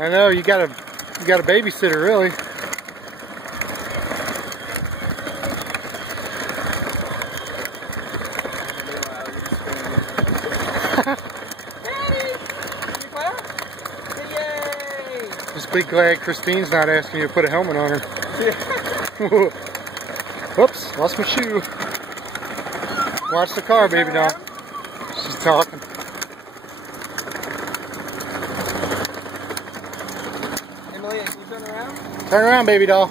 I know, you got a babysitter, really. Just be glad Christine's not asking you to put a helmet on her. Whoops, lost my shoe. Watch the car, baby doll. She's talking. Emily, can you turn around? Turn around, baby doll.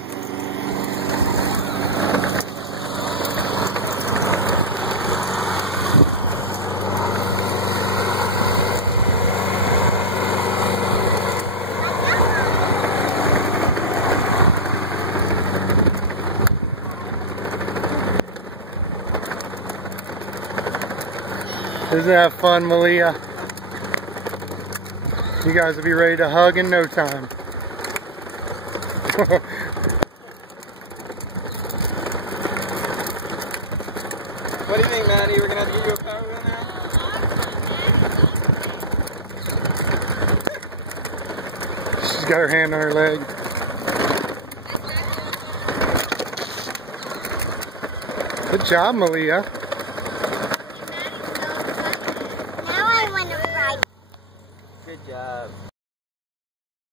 Isn't that fun, Malia? You guys will be ready to hug in no time. What do you think, Maddie? We're gonna have to give you a power wheel now? She's got her hand on her leg. Good job, Malia.